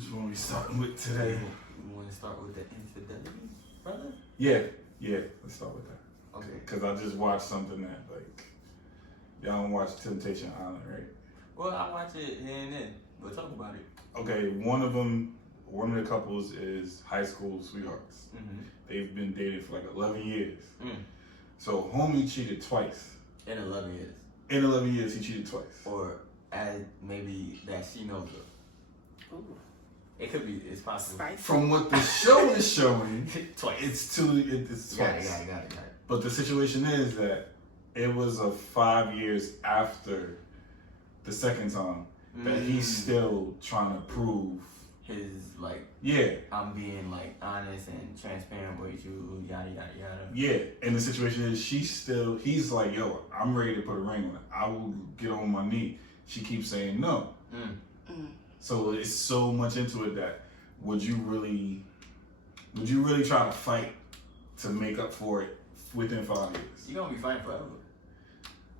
Which one we starting with today? You want to start with the infidelity, brother? Yeah, let's start with that. Okay. Because I just watched something that, like, y'all don't watch Temptation Island, right? Well, I watch it here and then, but talk about it. Okay, one of the couples is high school sweethearts. Mm-hmm. They've been dating for like 11 years. Mm. So homie cheated twice. In 11 years. In 11 years, he cheated twice. Or as maybe that she knows of. Ooh. It could be, it's possible. Spicy. From what the show is showing, Twice. it's twice. Got it. But the situation is that it was 5 years after the second time that he's still trying to prove his, like, yeah, I'm being, like, honest and transparent with you, yada, yada, yada. yeah. And the situation is he's like, yo, I'm ready to put a ring on it. I will get on my knee. She keeps saying no. So it's so much into it that would you really try to fight to make up for it within 5 years? You're going to be fighting forever.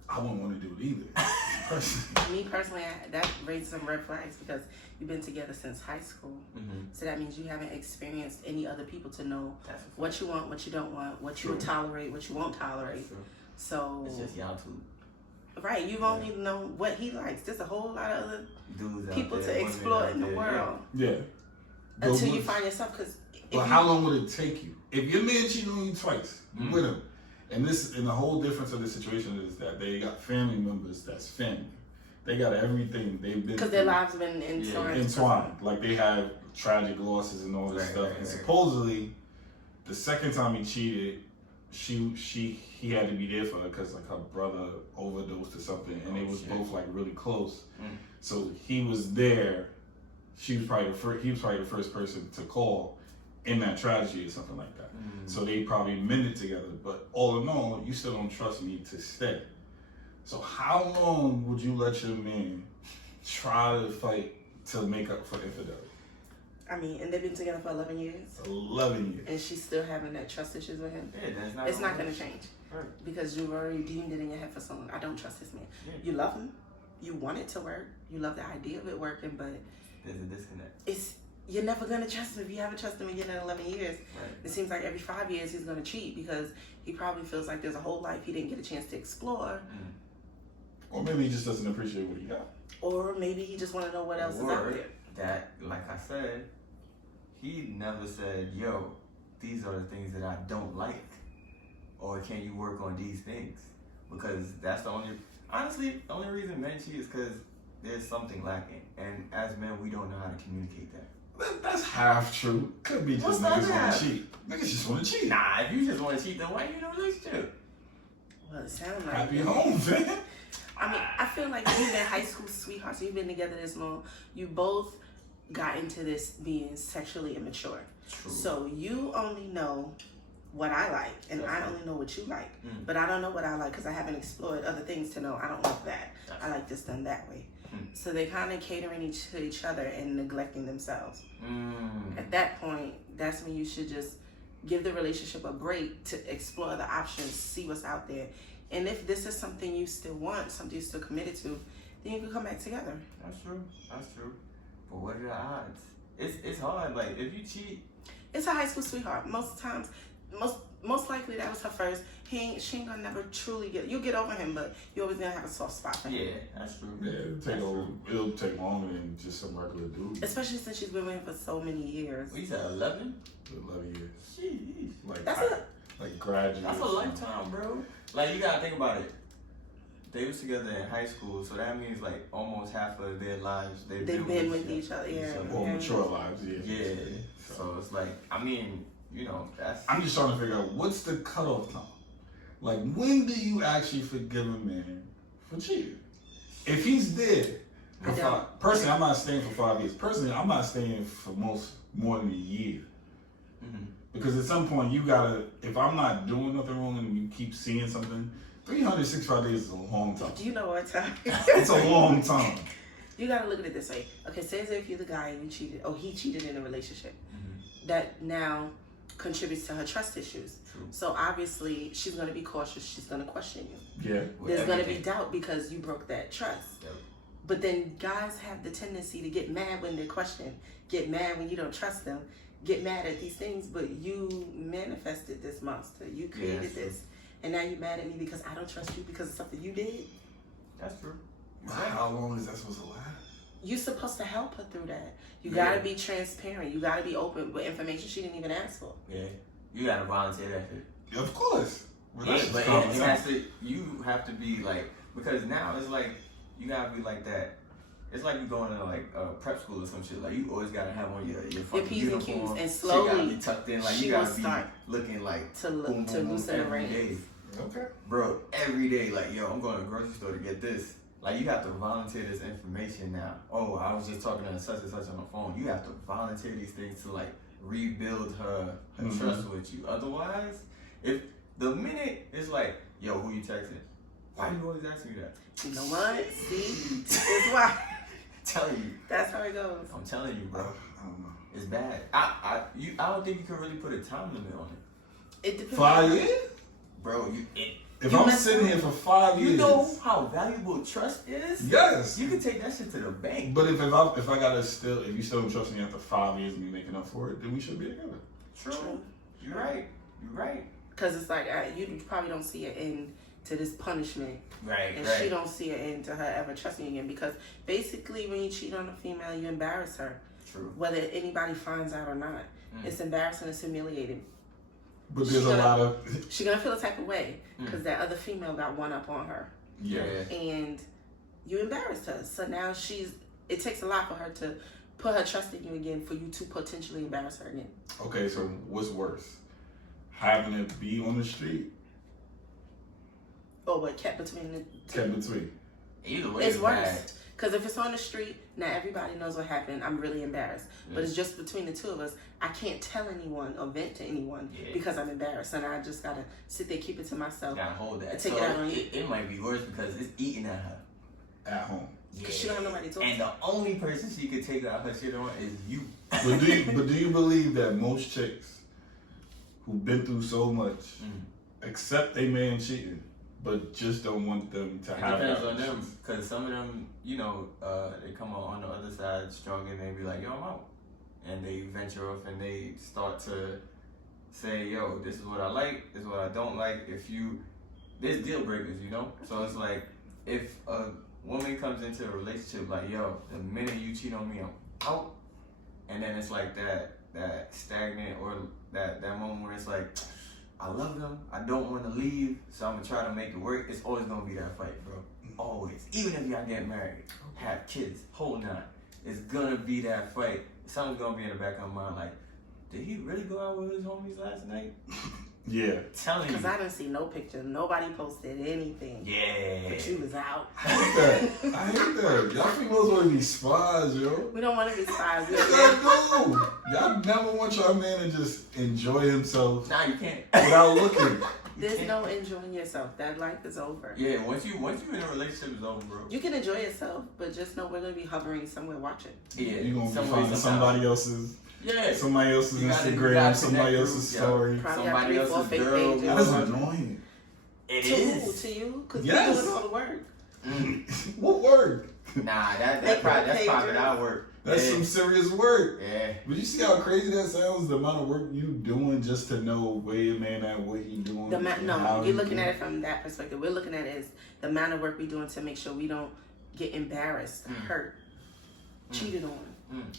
I wouldn't want to do it either. Personally. Me personally, that raises some red flags because you've been together since high school. Mm-hmm. So that means you haven't experienced any other people to know what you want, what you don't want, what you True. will tolerate, what you won't tolerate. So it's just y'all two. Right, you won't even know what he likes. There's a whole lot of other Dudes people out there, to explore in the there, world. Yeah. Until you find yourself, because. Well, how long would it take you? If your man cheated on you twice, you with him, and the whole difference of the situation is that they got family members that's family. They got everything they've been because their lives have been entwined. Like they have tragic losses and all this stuff. And supposedly, the second time he cheated, he had to be there for her because like her brother overdosed or something, and they was both like really close. So he was there. He was probably the first person to call in that tragedy or something like that. So they probably mended together. But all in all, you still don't trust me to stay. So how long would you let your man try to fight to make up for infidelity? I mean, and they've been together for 11 years. 11 years. And she's still having that trust issues with him. Yeah, that's not. It's not going to change. Right. Because you've already deemed it in your head for so long. I don't trust this man. Yeah. You love him. You want it to work. You love the idea of it working, but there's a disconnect. You're never going to trust him if you haven't trusted him again in 11 years. Right. It seems like every 5 years he's going to cheat because he probably feels like there's a whole life he didn't get a chance to explore. Or maybe he just doesn't appreciate what he got. Or maybe he just want to know what else is out there. That, like I said, he never said, yo, these are the things that I don't like. Or can you work on these things? Because that's the only reason men cheat is because there's something lacking. And as men, we don't know how to communicate that. That's half true. Could be just niggas want to cheat. Niggas just want to cheat. Nah, if you just want to cheat, then why you in a relationship? Well, it sounds like happy home, man. I mean, I feel like you've been high school sweethearts. You've been together this long. You both got into this being sexually immature. True. So you only know what I like, and I only know what you like. But I don't know what I like because I haven't explored other things to know. I don't like that. I like this done that way. So they're kind of catering to each other and neglecting themselves. At that point, that's when you should just give the relationship a break to explore the options, see what's out there. And if this is something you still want, something you're still committed to, then you can come back together. That's true. But what are the odds? It's hard. Like, if you cheat... It's a high school sweetheart. Most times, most likely that was her first. She ain't gonna never truly you'll get over him, but you're always gonna have a soft spot for him. Yeah, that's true. Yeah, it'll take longer than just some regular dude. Especially since she's been with him for so many years. We said 11? 11 years. Jeez. Like graduate. That's a lifetime, bro. Like, you gotta think about it. They was together in high school, so that means like almost half of their lives they've been with each other. Yeah. Or mature lives, Yeah. So it's like, I mean, you know, that's... I'm just trying to figure out what's the cutoff time. Like, when do you actually forgive a man for cheating? If he's dead, personally, I'm not staying for 5 years. Personally, I'm not staying for more than a year. Because at some point, you gotta, if I'm not doing nothing wrong and you keep seeing something, 365 days is a long time. Do you know what time? It's a long time. You gotta look at it this way. Okay, say as if you're the guy and you cheated, he cheated in a relationship. That now contributes to her trust issues. True. So obviously, she's gonna be cautious. She's gonna question you. Yeah. There's gonna be doubt because you broke that trust. Yep. But then guys have the tendency to get mad when they're questioned, get mad when you don't trust them, get mad at these things. But you manifested this monster. You created this. And now you're mad at me because I don't trust you because of something you did. That's true. How long is that supposed to last? You're supposed to help her through that. You gotta be transparent. You gotta be open with information she didn't even ask for. Yeah. You gotta volunteer that shit. Of course. But you have to be like, because now it's like, you gotta be like that. It's like you going to like prep school or some shit. Like you always gotta have on your fucking P's and uniform. Q's, and slowly shit gotta be tucked in. Like you gotta be looking like to loosen the reins. Okay. Bro, every day, like, yo, I'm going to the grocery store to get this. Like, you have to volunteer this information now. Oh, I was just talking to such and such on the phone. You have to volunteer these things to, like, rebuild her trust with you. Otherwise, if the minute it's like, yo, who you texting? Why you always asking me that? You know what? See? This is why. Telling you. That's how it goes. I'm telling you, bro. I don't know. It's bad. I don't think you can really put a time limit on it. It depends. 5 years? Bro, if I'm sitting here for 5 years, you know how valuable trust is. Yes, you can take that shit to the bank. But if I gotta if you still don't trust me after 5 years of me making up for it, then we should be together. True. You're right. Because it's like you probably don't see an end to this punishment, right? And she don't see an end to her ever trusting you again. Because basically, when you cheat on a female, you embarrass her. True. Whether anybody finds out or not, it's embarrassing. It's humiliating. But there's a lot of... She's going to feel a type of way because that other female got one up on her. Yeah. And you embarrassed her. So now it takes a lot for her to put her trust in you again for you to potentially embarrass her again. Okay, so what's worse? Having it be on the street? Or what kept between the two? Kept between. Either way, it's worse. Because if it's on the street, now everybody knows what happened. I'm really embarrassed. Yeah. But it's just between the two of us. I can't tell anyone or vent to anyone because I'm embarrassed. And I just got to sit there, keep it to myself. Gotta hold that. Take it out on you. It might be worse because it's eating at her. At home. Because she don't have nobody to talk to. And the only person she could take out her shit on is you. But do you believe that most chicks who've been through so much accept a man cheating, but just don't want them to have that? It depends on them, because some of them, you know, they come on the other side stronger and they be like, yo, I'm out. And they venture off and they start to say, yo, this is what I like, this is what I don't like. There's deal breakers, you know? So it's like, if a woman comes into a relationship like, yo, the minute you cheat on me, I'm out. And then it's like that stagnant or that moment where it's like, I love them, I don't want to leave, so I'm going to try to make it work. It's always going to be that fight, bro. Always. Even if y'all get married, have kids, whole nine, it's going to be that fight. Something's going to be in the back of my mind like, did he really go out with his homies last night? Yeah. Telling you. Because I didn't see no picture. Nobody posted anything. Yeah. But you was out. I hate that. Y'all females want to be spies, yo. We don't want to be spies. Y'all never want your man to just enjoy himself. Nah, you can't. Without looking. There's no enjoying yourself. That life is over. Yeah, once you in a relationship, it's over, bro. You can enjoy yourself, but just know we're going to be hovering somewhere watching. Yeah. You're going to be finding somebody else's... Yeah. Somebody else's Instagram, somebody else's story. Somebody else's girl. That is annoying. It is. To you? Because you're doing all the work. What work? Nah, that's private eye work. That's some serious work. Yeah. But you see how crazy that sounds? The amount of work you doing just to know where your man at, what he doing. No, you're looking at it from that perspective. We're looking at it as the amount of work we're doing to make sure we don't get embarrassed, hurt, cheated on.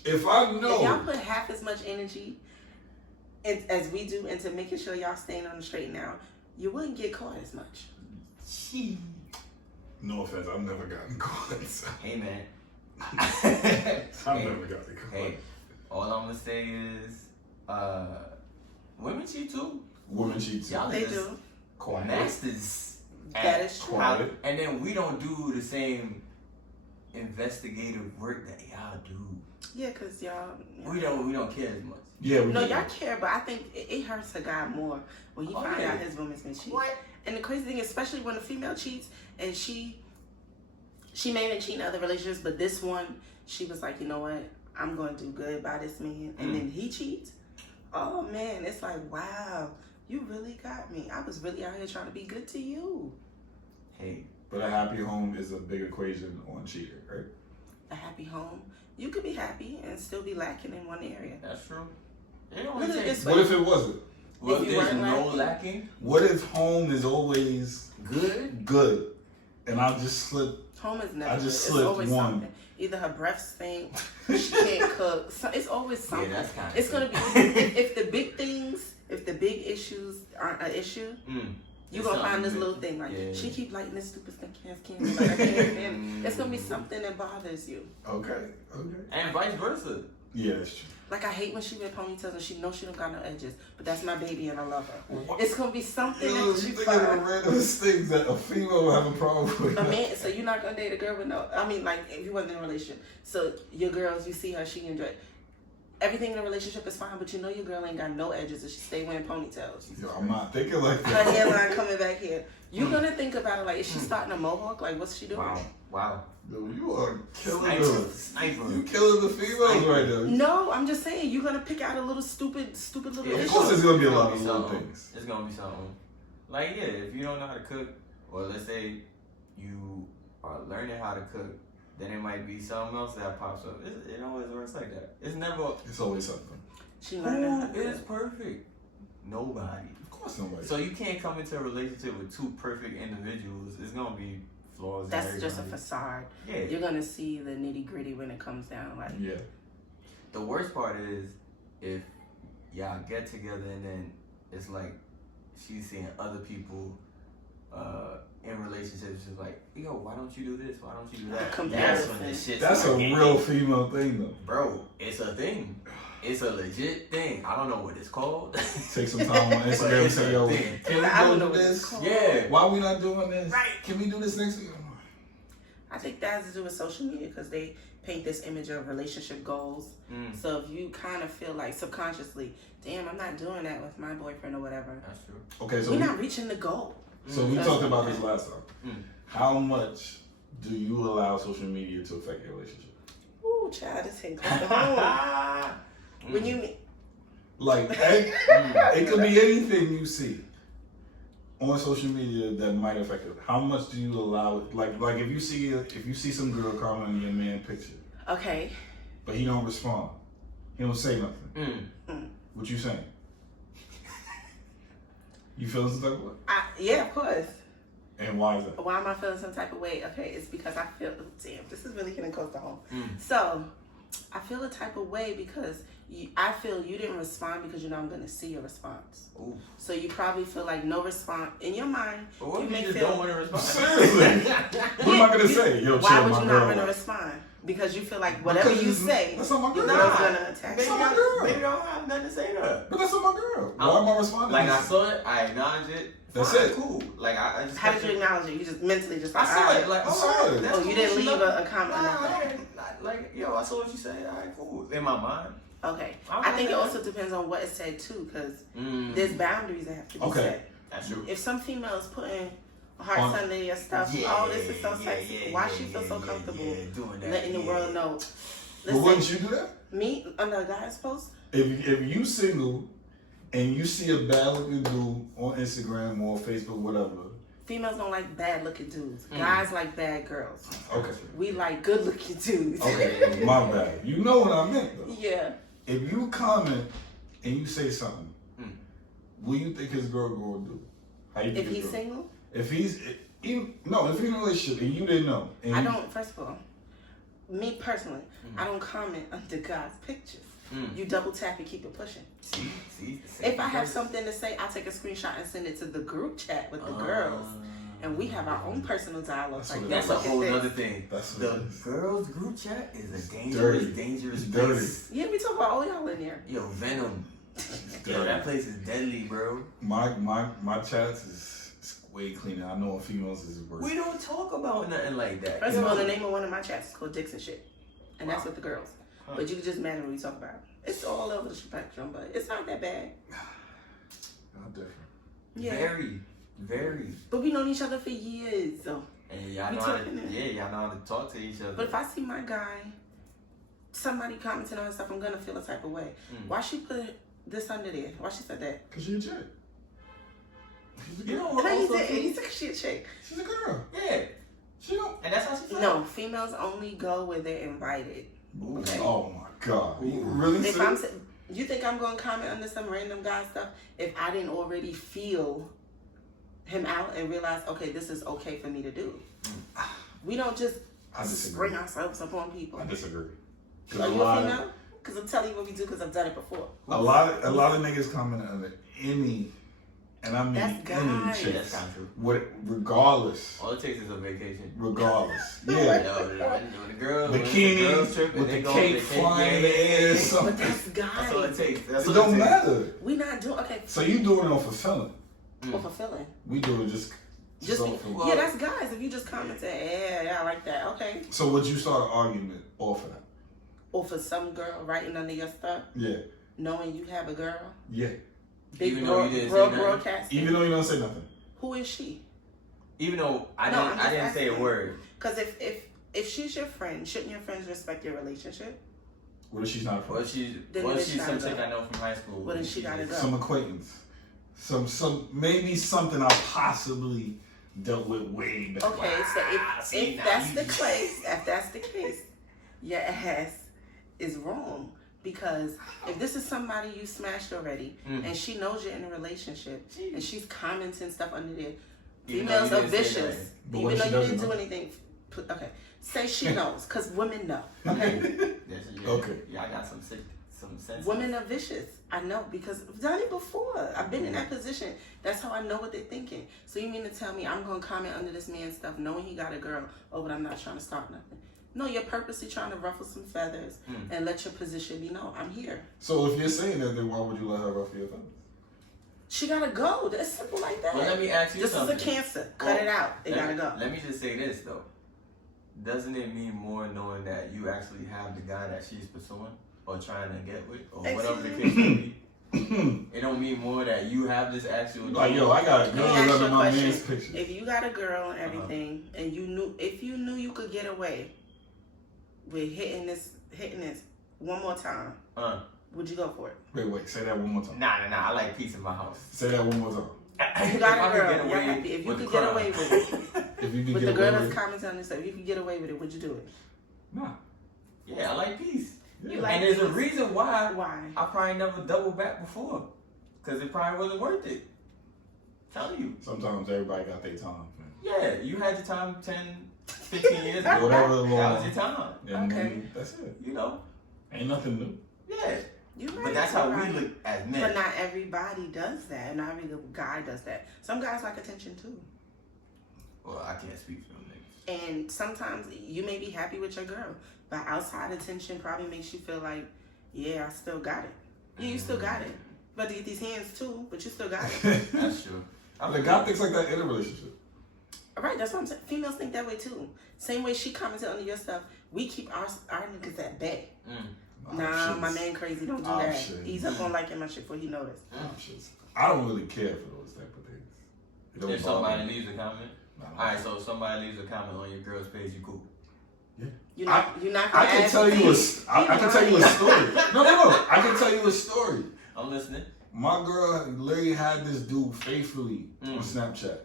If I know, if y'all put half as much energy as we do into making sure y'all staying on the straight and narrow, you wouldn't get caught as much. No offense, I've never gotten caught. So. Hey man, I've never gotten caught. Hey, all I'm gonna say is, women cheat too. Women cheat too. Y'all they do. Quiet. Masters. That is true. Quiet. And then we don't do the same investigative work that y'all do. Yeah, cause y'all. We don't care as much. Yeah, no, y'all care, but I think it hurts a guy more when he finds out his woman's been cheating. What? And the crazy thing, especially when a female cheats, and she may have been cheating in other relationships, but this one, she was like, you know what, I'm going to do good by this man, and then he cheats. Oh man, it's like, wow, you really got me. I was really out here trying to be good to you. Hey, But a happy home is a big equation on cheating, right? A happy home, you could be happy and still be lacking in one area. That's true. What if it wasn't? What if there's no lacking? What if home is always good, and I just slip? Home is never. I just good. slipped It's always one. Something. Either her breath stink, she can't cook. So it's always something. Yeah, that's kind of. It's gonna be if the big things, if the big issues aren't an issue. You're gonna find this little thing like she keep lighting this stupid stink ass candle. Like, I can't stand it. It's gonna be something that bothers you. Okay. And vice versa. Yeah, that's true. Like I hate when she wear ponytails and she knows she don't got no edges, but that's my baby and I love her. It's gonna be something that you she think of the find. randomest things that a female will have a problem with. A man, so you're not gonna date a girl with no. I mean, like if you wasn't in a relationship, so your girls, you see her, she enjoy it. Everything in a relationship is fine, but you know your girl ain't got no edges and she stay wearing ponytails. Yo, I'm not thinking like Her that. hairline coming back here. You're gonna think about it like, is she starting a mohawk? Like, what's she doing? Wow. Yo, you are killing Sniper. You killing the females right now. No, I'm just saying you're gonna pick out a little stupid little Of issue. course, there's gonna be a lot of It's little something. things. It's gonna be something. Like if you don't know how to cook, or let's say you are learning how to cook, then it might be something else that pops up. It always works like that. It's always something. She learning how to Who is cook. perfect? Nobody. Of course, nobody. So you can't come into a relationship with two perfect individuals. It's gonna be flaws. That's in just a everybody. facade. Yeah. You're gonna see the nitty gritty when it comes down. Like, Yeah. The worst part is if y'all get together and then it's like she's seeing other people in relationships. It's like, yo, why don't you do this? Why don't you do that? Comparison. That's when the shit's That's a like, real female thing, though. bro. It's a thing. It's a legit thing. I don't know what it's called. Take some time on Instagram and say, yo, thing. can I we don't go know do what it's this? called. Yeah. Why we not doing this? Right. Can we do this next week? I think that has to do with social media because they paint this image of relationship goals. So if you kind of feel like subconsciously, damn, I'm not doing that with my boyfriend or whatever. That's true. Okay, so we're not reaching the goal. So we That's talked about okay. this last time. How much do you allow social media to affect your relationship? Ooh, child, this ain't close to home. When you mean, Like, it could be anything you see on social media that might affect it. How much do you allow it? Like if you see some girl commenting on your man picture, okay, but he don't respond, he don't say nothing. What you saying? You feeling some type of way? yeah, of course. And why is that? Why am I feeling some type of way? Okay, it's because I feel, damn, this is really getting close to home. So, I feel a type of way because I feel you didn't respond because you know I'm going to see a response. Ooh. So you probably feel like no response. In your mind, But what you if may you just feel... don't want to respond? Seriously? What am I going to say? Yo, Why chill, would my you girl. not want to respond? Because you feel like whatever Because you say, that's not my the girl. girl's going to attack Maybe you. my girl. Maybe don't have nothing to say to her. But that's not my girl. Why am I responding? Like I saw it, I acknowledged it. That's Fine, it. Cool. Like I just. How did you acknowledge it? You just mentally just like, I saw alright. it. Like I saw it. that's Oh, you cool. didn't She leave love- a comment or Nah, nothing? I didn't. Like yo, I saw what you said. Alright, cool. In my mind. Okay. I'm I think it okay. also depends on what is said too, because there's boundaries that have to be Okay. set. That's true. If some female is putting hearts under your stuff, oh, this is so sexy. Why she feel so comfortable doing that, letting the world know? But wouldn't you do that? Me under a guy's post? If you single and you see a bad looking dude on Instagram or Facebook, whatever. Females don't like bad looking dudes. Guys like bad girls. Okay. We like good looking dudes. Okay, my bad. You know what I meant though. Yeah. If you comment and you say something, what do you think his girl gonna do? How you think If his he's girl? single, If he's if he's in a relationship and you didn't know, and I don't. First of all, me personally, I don't comment under guys' pictures. You double tap and keep it pushing. See. If I have something to say, I'll take a screenshot and send it to the group chat with the girls. And we have our own personal dialogue. Like, That's a look at whole this. other thing. That's what it The is. girls group chat is a dirty. dangerous It's place. Yeah, we talk about all y'all in there. Yo, Venom. Yo, Dirty. that place is deadly, bro. My chats is way cleaner. I know on females is worse. We don't talk about nothing like that. First of all, the name of one of my chats is called Dicks and Shit. And that's with the girls. But you can just imagine what we talk about. It's all over the spectrum, but it's not that bad. Not different. Yeah. Very. But we known each other for years, so. And y'all We know how to, talking it. y'all know how to talk to each other. But if I see my guy, somebody commenting on stuff, I'm gonna feel a type of way. Why she put this under there? Why she said that? Cause she a chick. She's a You girl. know what? He's Also, a shit chick. She's a girl. yeah. She don't. And that's how she said. No, females only go where they're invited. Okay. Oh my God. You really? You think I'm going to comment under some random guy stuff if I didn't already feel him out and realize, okay, this is okay for me to do? We don't just spring ourselves upon people. I disagree. Are you a female? Because I'm telling you what we do because I've done it before. A lot of niggas comment under any, and I mean any chick. That's kind of true. Regardless. All it takes is a vacation. Regardless. Yeah. When the girls Bikini with the cake flying in the air. But that's guys. That's all it takes. It don't matter. We not doing, okay. So you doing it on fulfilling. Or fulfilling. We do it just yeah, that's guys. If you just comment yeah, I like that. Okay. So would you start an argument off of that? Or for some girl writing under your stuff? Yeah. Knowing you have a girl? Yeah. Big broadcast. Even though you don't say nothing. Who is she? Even though I didn't say a word. Because if she's your friend, shouldn't your friends respect your relationship? What if she's not a friend? What if she's some chick I know from high school? What if she gotta go? Some acquaintance. Some maybe something I possibly dealt with way back. Okay, so if that's the case, your ass is wrong. Because if this is somebody you smashed already and she knows you're in a relationship and she's commenting stuff under there, females are vicious. Even though you didn't do anything. Okay, say she knows, because women know. Okay. Okay. Yeah, I got some sense. Women are vicious. I know because I've done it before. I've been in that position. That's how I know what they're thinking. So you mean to tell me I'm going to comment under this man's stuff knowing he got a girl, but I'm not trying to start nothing? No, you're purposely trying to ruffle some feathers and let your position be known. I'm here. So if you're saying that, then why would you let her ruffle your feathers? She got to go. That's simple like that. Well, let me ask you something. This is a cancer. Cut it out. They got to go. Let me just say this, though. Doesn't it mean more knowing that you actually have the guy that she's pursuing or trying to get with or whatever the case may be? It don't mean more that you have this actual. Like, yo, I got a girl under my man's picture. If you got a girl and everything, and if you knew you could get away with hitting this one more time, would you go for it? Wait, say that one more time. Nah. I like peace in my house. Say that one more time. If you got a girl, you're happy. If you could get away with it, if you could with get the girl away that's commenting on this stuff, if you could get away with it, would you do it? Nah. Yeah, I like peace. Yeah. And there's a reason why. Why? I probably never doubled back before. Because it probably wasn't worth it. Telling you. Sometimes everybody got their time. Man. Yeah, you had your time 10, 15 years ago. Whatever that was your time. And okay. That's it. You know. Ain't nothing new. Yeah. Right, but that's how we look as men. But not everybody does that. Not every guy does that. Some guys like attention too. Well, I can't speak for them niggas. And sometimes you may be happy with your girl, but outside attention probably makes you feel like, yeah, I still got it. Yeah, you still got it. But to get these hands too, but you still got it. That's true. The guy thinks like that in a relationship. All right, that's what I'm saying. Females think that way too. Same way she commented under your stuff. We keep our niggas at bay. Nah, my man crazy. Don't do that. He's up on liking my shit before he noticed. I don't really care for those type of things. If somebody leaves a comment, alright. So if somebody leaves a comment on your girl's page, you cool. Yeah. You're not. I can tell you I can tell you a story. No. I can tell you a story. I'm listening. My girl literally had this dude faithfully on Snapchat.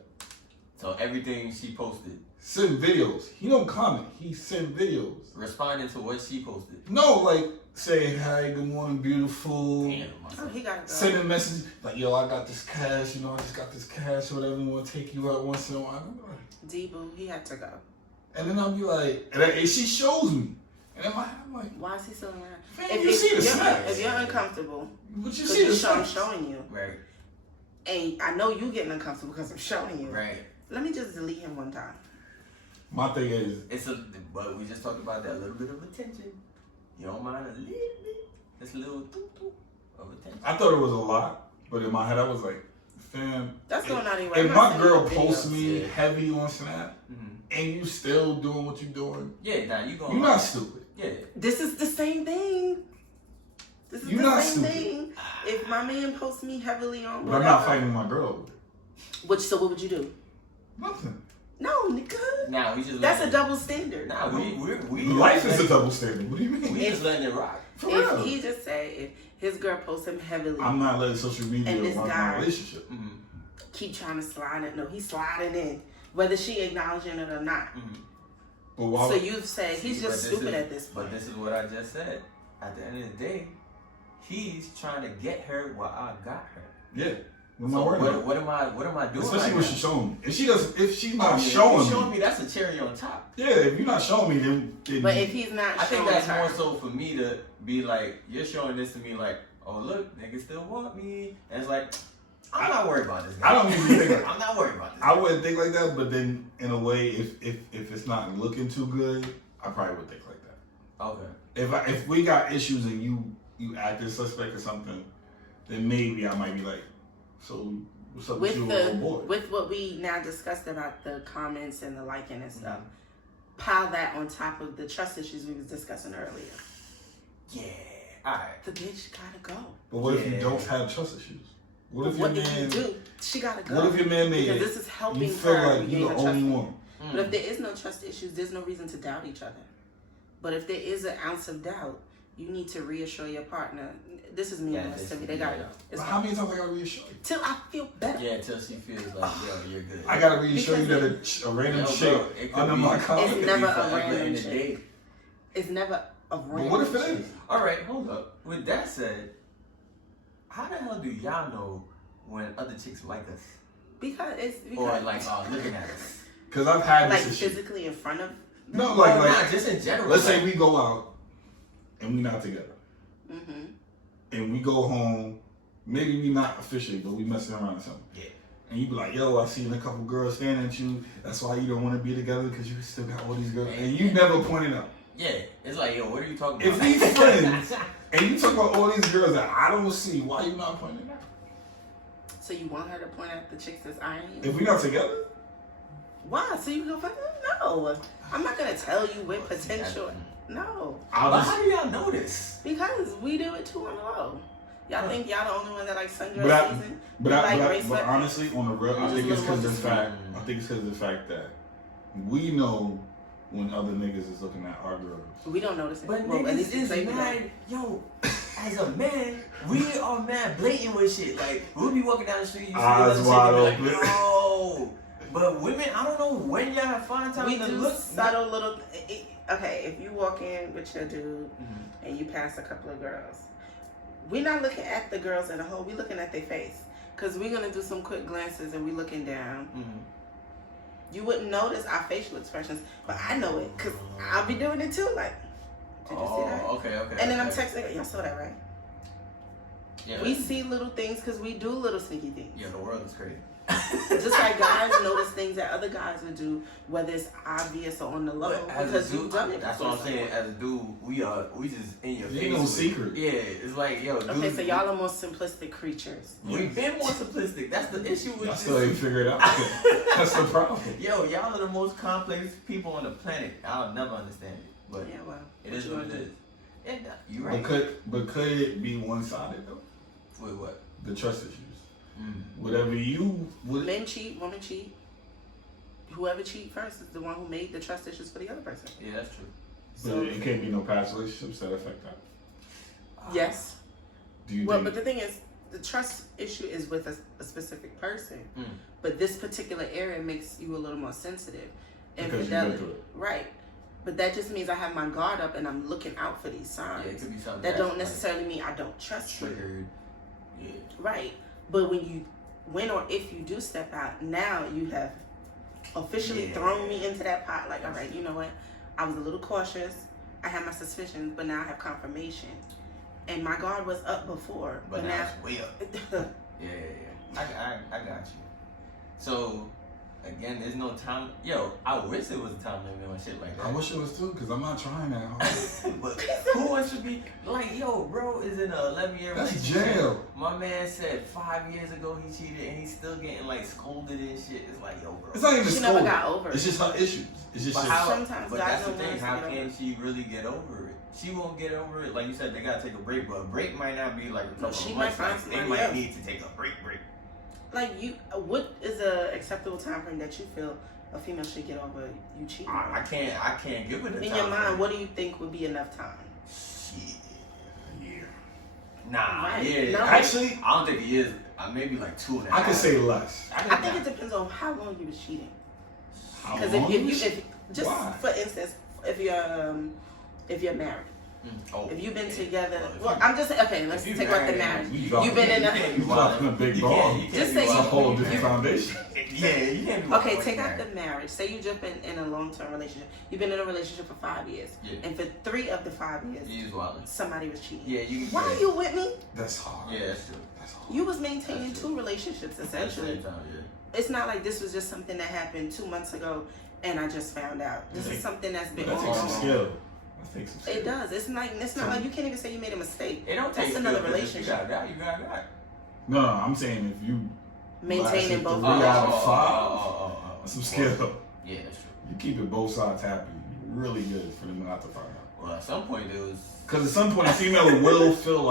So everything she posted. Send videos. He don't comment. He send videos. Responding to what she posted. No, like saying, "Hey, good morning, beautiful." Damn, he got it. Sending messages like, "Yo, I got this cash. I just got this cash. Whatever. I want to take you out once in a while." D-Boo, he had to go. And then I'll be like, and she shows me, and in my head, I'm like, why is he still around? If you're uncomfortable, but you see the I'm showing you, right? And I know you getting uncomfortable because I'm showing you, right? Let me just delete him one time. My thing is, but we just talked about that little bit of attention. You don't mind a little bit, just a little of attention. I thought it was a lot, but in my head, I was like, fam, that's going on anyway. If my girl posts me heavy on Snap, and you still doing what you doing, you're not stupid. Yeah, this is the same thing. This is the same thing. If my man posts me heavily on, but I'm not fighting my girl. So what would you do? Nothing. No, nigga. Nah, we just. That's a double standard. Nah, we life is a double standard. What do you mean? We just letting it rock. If he just say if his girl posts him heavily, I'm not letting social media and this run guy my relationship. Keep trying to slide it. No, he's sliding in whether she acknowledging it or not. But so you've said he's just stupid at this point. But this is what I just said. At the end of the day, he's trying to get her what I got her. Yeah. What am I doing? Especially when she's showing me. If she's not showing me, that's a cherry on top. Yeah, if you're not showing me, then but if he's not, I think that's more so for me to be like, you're showing this to me like, oh look, niggas still want me, and it's like, I'm not worried about this guy. I don't even think I'm not worried about this. I wouldn't think like that, but then in a way, if it's not looking too good, I probably would think like that. Okay. If we got issues and you acted suspect or something, then maybe I might be like, so what's up with you, boy? With what we now discussed about the comments and the liking and stuff, pile that on top of the trust issues we was discussing earlier. Yeah. Alright. The bitch gotta go. But what if you don't have trust issues? What if your man? You do? She gotta go. What if your man made? Because this is helping you feel her. like you're the only one. But if there is no trust issues, there's no reason to doubt each other. But if there is an ounce of doubt, you need to reassure your partner. This is meaningless to me. They gotta go. But how many times I gotta reassure you? Till I feel better. Yeah, till she feels like, yo, you're good. I gotta reassure you that a random chick under my collar. It's never a random chick. It's never a random. But what if it is? All right, hold up. With that said, how the hell do y'all know when other chicks like us? Because or like looking at us. Because I've had like this physically in front of. No, like not just in general. Let's say we go out and we not together, and we go home. Maybe we not officially, but we messing around or something. Yeah. And you be like, yo, I seen a couple girls staring at you. That's why you don't want to be together because you still got all these girls, and you never pointed out. Yeah, it's like, yo, what are you talking about? If we friends and you talk about all these girls that I don't see, why you not pointing out? So you want her to point out the chicks that's eyeing you? If we not together? Why? So you go fuck them? No. I'm not gonna tell you with potential. No. But how do y'all know this? Because we do it too on the low. Y'all think y'all the only one that like sundress season? But honestly, on the real, I think it's because of the fact. I think it's because of the fact that we know when other niggas is looking at our girls. We don't notice it. But niggas is mad. Yo, as a man, we are mad blatant with shit. Like, we'll be walking down the street, you see another chick and be like, yo. But women, I don't know when y'all find time to look. Subtle little. Okay, if you walk in with your dude and you pass a couple of girls, we're not looking at the girls in the whole. We're looking at their face because we're gonna do some quick glances and we're looking down. You wouldn't notice our facial expressions, but I know it because I'll be doing it too. Like, did you see that? Okay. And then I'm texting. Y'all saw that, right? Yeah. We see little things because we do little sneaky things. Yeah, the world is crazy. Just like guys notice things that other guys would do, whether it's obvious or on the low, because you've done it. That's what I'm saying. As a dude, we just in your face. Ain't no secret. Yeah, it's like, yo, dude. Okay, so y'all are more simplistic creatures. We've been more simplistic. That's the issue with I still ain't figured it out. That's the problem. Yo, y'all are the most complex people on the planet. I'll never understand it. But yeah, well, it is what it is. And you're right. But could it be one-sided though? With what? The trust issues. Whatever you would. Men cheat, women cheat. Whoever cheat first is the one who made the trust issues for the other person. Yeah, that's true. So it can't be no past relationships that affect that. Yes. Do you? Well, but the thing is, the trust issue is with a specific person, but this particular area makes you a little more sensitive. Infidelity, right? But that just means I have my guard up and I'm looking out for these signs. Yeah, it could be something that don't necessarily mean I don't trust you. Yeah. Right. But when or if you do step out, now you have officially thrown me into that pot. Like, all right, you know what? I was a little cautious. I had my suspicions, but now I have confirmation. And my guard was up before, but now it's way up. Yeah. I got you. So, again, there's no time. Yo, I wish there was a time limit on shit like that. I wish it was too, because I'm not trying that hard. But who wants to be like, yo, bro is in a 11-year relationship. That's jail. My man said 5 years ago he cheated and he's still getting like scolded and shit. It's like, yo, bro. It's not even she scolded. never got over it. It's just her issues. It's just sometimes but guys that's the don't thing. How can she really get over it? She won't get over it. Like you said, they gotta take a break, but a break might not be like a couple of months. Like, they might need to take a break. Like what is a acceptable time frame that you feel a female should get over you cheating? I can't give it a time. In your mind, what do you think would be enough time? Shit, a year. Nah, right. yeah. No. Actually, I don't think he is. Maybe like 2.5. I could say less. I think it depends on how long you was cheating. Because for instance, if you're married. If you've been together, I'm just okay. Let's take out the marriage. You've been in a big ball. Just say it's a whole different foundation. Yeah, you can't be okay, take out the marriage. Say you jump in a long-term relationship. You've been in a relationship for 5 years, and for 3 of the 5 years, somebody was cheating. Yeah, why are you with me? That's hard. Yeah, that's true. That's hard. You was maintaining 2 relationships essentially. Time, It's not like this was just something that happened 2 months ago, and I just found out. This is something that's been going on. It does. It's not like you can't even say you made a mistake. It don't take That's another relationship. You got. No, I'm saying if you maintaining both 3 out of 5, that's some skill. Yeah, that's true. You keep it both sides happy. Really good for them not to find out. Well, at some point it was. Because at some point a female will feel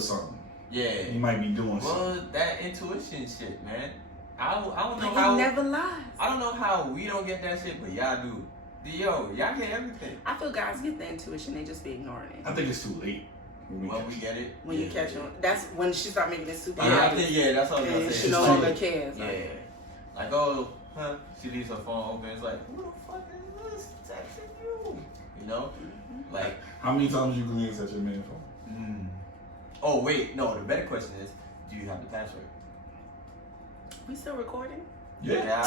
something. Yeah. You might be doing something. Well, that intuition shit, man. I don't know but how. He never lies. I don't know how we don't get that shit, but y'all do. Yo, y'all get everything. I feel guys get the intuition, they just be ignoring it. I think it's too late. When we get it. When you catch on. That's when she start making it super I think, that's what I was going to say. She no longer cares. Yeah. Like, oh, she leaves her phone open. It's like, who the fuck is this texting you? You know? Mm-hmm. Like. How many times you glance at your man's phone? Oh, wait. No, the better question is, do you have the password? We still recording? Yeah.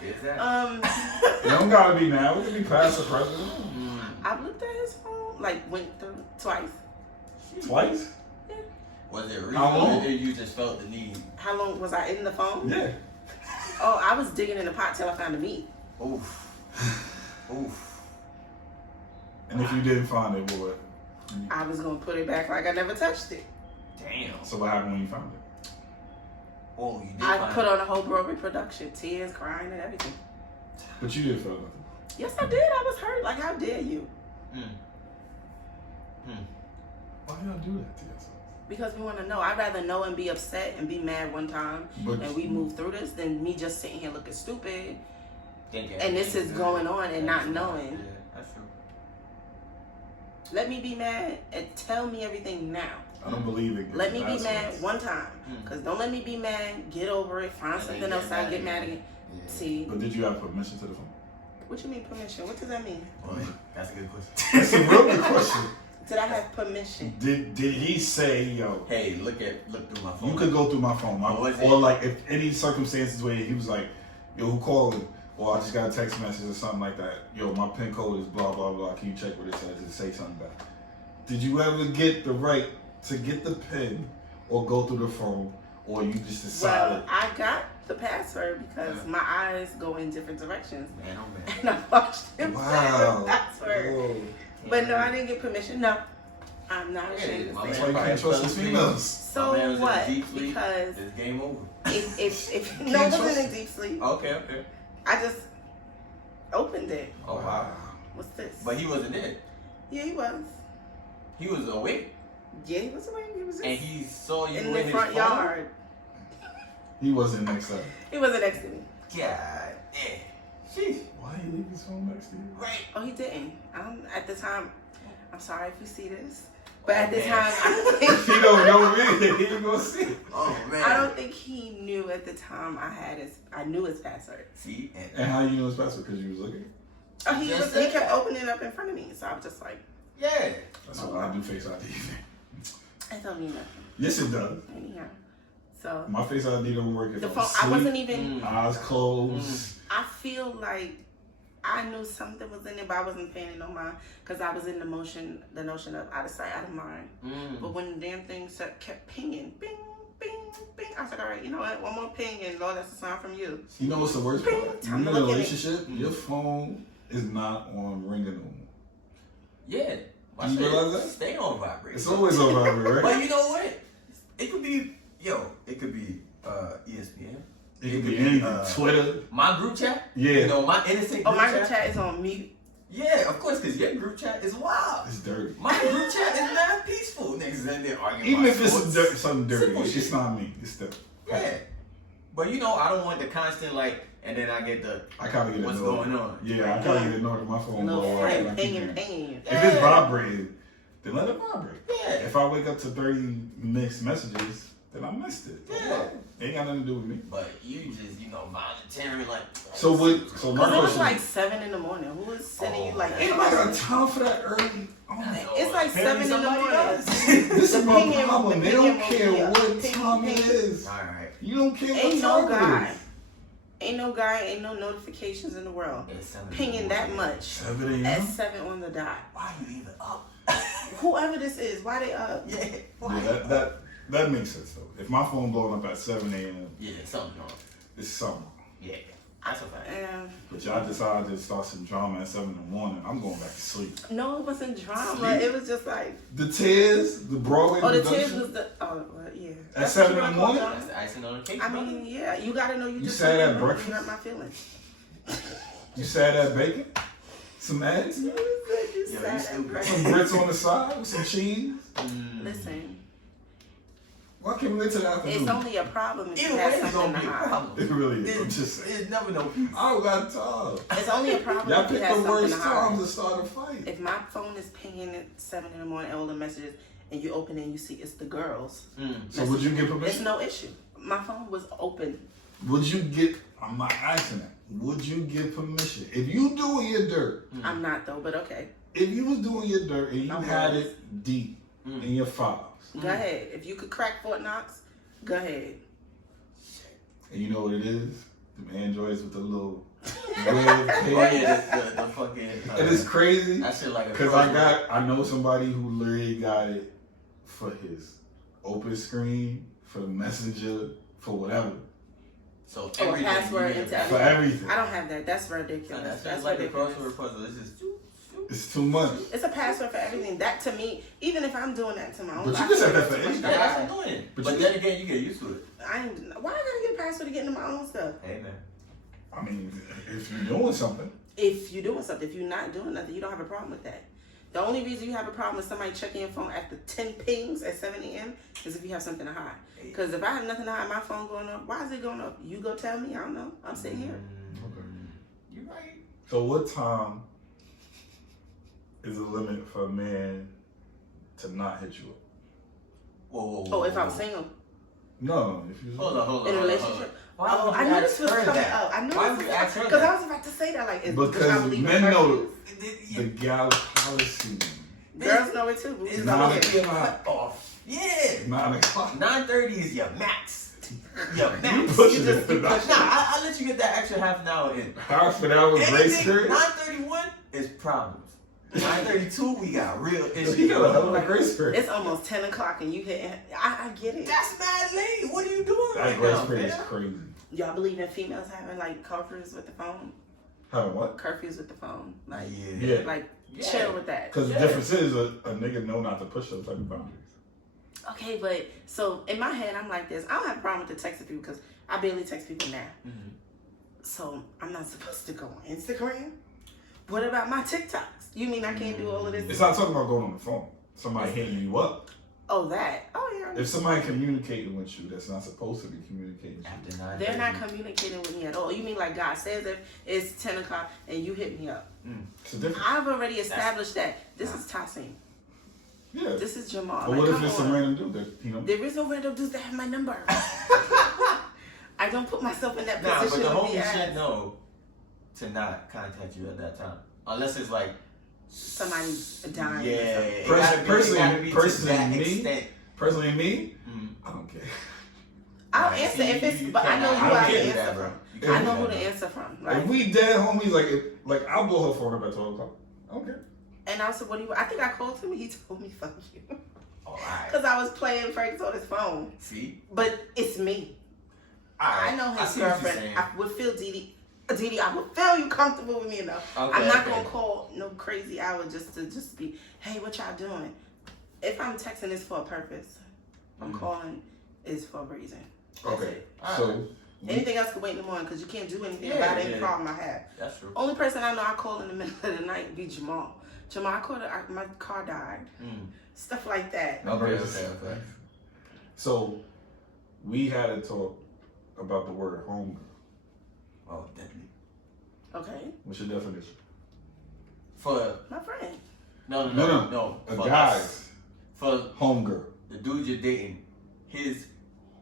Exactly. It don't gotta be now. It can be past the present. I've looked at his phone, went through twice. Twice? Yeah. Was it really? How long? Or you just felt the need? How long was I in the phone? Yeah. Oh, I was digging in the pot till I found the meat. Oof. Oof. And if you didn't find it, what? I was gonna put it back like I never touched it. Damn. So what happened when you found it? Oh, you did. I put on a whole broadway production, tears, crying, and everything. But you didn't feel nothing. Yes, I did. I was hurt. Like, how dare you? Why y'all do that to yourself? Because we want to know. I'd rather know and be upset and be mad one time, and we move through this, than me just sitting here looking stupid. And this is going on and not knowing. Yeah, that's true. Let me be mad and tell me everything now. I don't believe it. Let me be mad one time. Because don't let me be mad, get over it, find something else, I get mad again. Yeah. See. But did you have permission to the phone? What you mean permission? What does that mean? Boy, that's a good question. That's a real good question. Did I have permission? Did he say, yo, hey, look through my phone. You could go through my phone. Or like if any circumstances where he was like, yo, who called him? Or I just got a text message or something like that. Yo, my pin code is blah, blah, blah. Can you check what it says and say something back? Did you ever get the right to get the pin or go through the phone? Or you just decided? Well, I got the password because my eyes go in different directions. Man, oh man. And I watched him say the password. Whoa. But no, I didn't get permission. No. I'm not ashamed to say That's why you can't trust his females. So what? Because it's game over. If no, it wasn't in deep sleep. Okay. I just opened it. Oh wow. What's this? But he wasn't in. Yeah, he was. He was awake. Yeah, he was awake. He was just and he saw you in the front yard. He wasn't next to him. He wasn't next to me. God damn. Sheesh. Why he leave his phone next to you? Right. Oh, he didn't. At the time, I'm sorry if you see this. But at the time, I don't think he don't know me. He ain't gonna see. Oh man! I don't think he knew at the time I knew his password. See, and how you knew his password? Because you was looking. Oh, he kept opening it up in front of me, so I was just like, yeah. That's why I do Face ID. It don't mean nothing. Yes, it does. Anyhow, so my Face ID don't work if the I'm phone. asleep, I wasn't even eyes closed. I feel like I knew something was in there, but I wasn't paying it no mind because I was in the notion of out of sight, out of mind. But when the damn thing kept pinging, bing, bing, bing, I was like, all right, you know what? One more ping, and Lord, that's a sign from you. You know what's the worst part? When you're in a relationship, your Mm-hmm. phone is not on ringing no more. Yeah. You realize that? Stay on vibrate. It's always on vibrate, right? But you know what? It could be ESPN. It could be anything. Twitter. My group chat. Yeah. You know, my innocent group my group chat is on mute. Yeah, of course, because your group chat is wild. It's dirty. My group chat is not peaceful. Niggas in there arguing. Even if it's sports. something dirty, Simple it's shit. not me. It's them. Yeah. But you know, I don't want the constant and then I get I kind of get what's annoyed. going on. Yeah, I kind of get annoyed if my phone No blow friend, up. pinging. If it's vibrating, then let it vibrate. Yeah. If I wake up to 30 mixed messages, then I missed it. Yeah. Ain't got nothing to do with me. But you just, volunteering like. So what? So my Cause it was question like is, 7 in the morning. Who was sending you like? ain't nobody got time for that early. It's like 7 in the morning. This is my pinging- problem. the They don't pinging care will be up. what Ping, time it ping. is. All right. You don't care what Ain't time no it guy. is. Ain't no notifications in the world. It's 7 Pinging that much 7 at a.m. 7 on the dot. Why are you even up? Whoever this is, why they up? Yeah. Why? Yeah, that makes sense though. If my phone blowing up at 7 a.m., Yeah, something wrong. it's something. Yeah, that's a fact. But y'all decided to start some drama at 7 in the morning. I'm going back to sleep. No, it wasn't drama. Sleep. It was just like, The tears, the Broadway oh, the production. tears was the, well, yeah. At That's 7 what in you the wanna morning? call That's the icing on the cake. I brother. mean, yeah, you gotta know you just sad at something wrong. breakfast? You hurt my feelings. You sad at bacon? Some eggs? You said you Yeah, sad you at stupid. breakfast. Some grits on the side with some cheese? Listen, Why can't we wait till the afternoon? it's only a problem if Either you way, have it's something gonna to be a hide. problem. It really is. I'm just saying. There's never no peace. I don't got time. It's only a problem Y'all if you pick have the something worst to times hide. to start a fight. If my phone is pinging at 7 in the morning, all the messages, and you open it and you see it's the girls, So would you get it's permission? no issue. My phone was open. Would you get, I'm not asking that. Would you get permission? If you doing your dirt, I'm not though, but okay. if you was doing your dirt and you I had was. it deep in your files, Go ahead. If you could crack Fort Knox, go ahead. and you know what it is? Them androids with the little web Oh page. yeah, the fucking. And it's crazy. That shit like a. Because I know somebody who literally got it for his open screen, for the messenger, for whatever. So Oh, everything password you into get- For everything. I don't have that. That's ridiculous. That's That's like a ridiculous. crossword puzzle. It's just. It's too much. It's a password for everything. That to me, even if I'm doing that to my own. But you life, just have that it's for too much anything. to Yeah, that's hide. annoying. But But you- then again, you get used to it. Why I gotta get a password to get into my own stuff? Hey man. I mean, if you're doing something. If you're doing something, if you're not doing nothing, you don't have a problem with that. The only reason you have a problem with somebody checking your phone after 10 pings at 7 a.m. is if you have something to hide. Because if I have nothing to hide, my phone going up, why is it going up? You go tell me. I don't know. I'm sitting here. Okay. You're right. So what time is the limit for a man to not hit you up? Whoa. Oh, if I'm single No, if you Hold on. in a relationship. Oh, I knew this was coming up. I knew Why this would was you ask her because that? I was about to say that. Like, Because I believe in men know curfews. the gal policy. Girls know it too. boo. It's Nah, not it's gonna be a not. cut off. Yeah. 9 o'clock. 9:30 is your max. Your You max. pushing just it. keep Nah, pushing. I'll let you get that extra half an hour in. Half an hour grace period. 9:31 is problems. 9:32 we got real issues. You got a hell of a grace period. It's almost 10 o'clock and you hitting. I get it. That's mad late. What are you doing That right grace now, period is man? crazy. Y'all believe in females having like curfews with the phone? Having what? Curfews with the phone. Like, Yeah. like Yeah. chill with that. Because the difference is a nigga know not to push those type of boundaries. Okay, but so in my head, I'm like this. I don't have a problem with the texting people because I barely text people now. Mhm. So I'm not supposed to go on Instagram? What about my TikToks? You mean I can't do all of this? It's not talking about going on the phone. Somebody hitting you up. Oh, that. Oh, yeah. If somebody communicating with you that's not supposed to be communicating with you. After 9:30. They're not communicating with me at all. You mean like God says if it's 10 o'clock and you hit me up? It's a difference. I've already established that. This is Tassim. Yeah. This is Jamal. But what Like, if it's come some on. random dude that, you know? There is no random dudes that have my number. I don't put myself in that Nah, but position the to be homie should asked. know to not contact you at that time. Unless it's like Somebody dying. yeah, or something. it gotta be Personally, to that me, extent. personally me, Mm. I don't care. I'll Right, answer see, if it's, you but I know cannot- who I I can't can do answer bro. from. You I can't I do know that, who bro. to answer from. If Like, we dead homies, like I'll blow her phone up at 12 o'clock. I don't care. and I said, what do you, I think I called him and he told me, fuck you. Alright. Because I was playing Frank's on his phone. See? But it's me. Alright. I know his see what you're girlfriend. saying. I would feel Didi, I would feel you comfortable with me enough. Okay, I'm not okay. gonna call no crazy hour just to be, hey, what y'all doing? If I'm texting, it's for a purpose. I'm calling is for a reason. That's Okay. it. So Anything else can wait in the morning because you can't do anything Yeah, about any yeah. problem I have. That's true. Only person I know I call in the middle of the night would be Jamal. Jamal, I called my car died. Stuff like that. Okay. So we had a talk about the word homegirl. Oh, definitely. Okay. What's your definition? For My friend. no. A For guy's us. For homegirl. the dude you're dating, his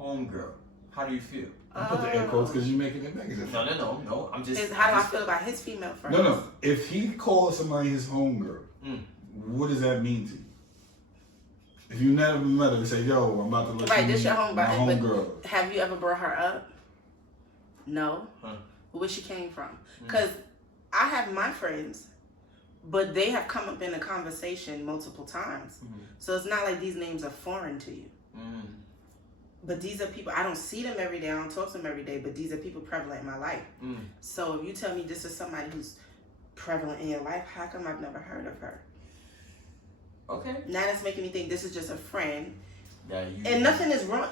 homegirl, how do you feel? I put the air quotes because you're making it negative. No. I'm just. How do I feel about his female friends? No. If he calls somebody his homegirl, what does that mean to you? If you never met her and say, yo, I'm about to let you this your homegirl. Have you ever brought her up? No. Where she came from? Because I have my friends, but they have come up in a conversation multiple times. So it's not like these names are foreign to you. But these are people, I don't see them every day, I don't talk to them every day, but these are people prevalent in my life. So if you tell me this is somebody who's prevalent in your life, how come I've never heard of her? Okay. Now that's making me think this is just a friend. And nothing is wrong.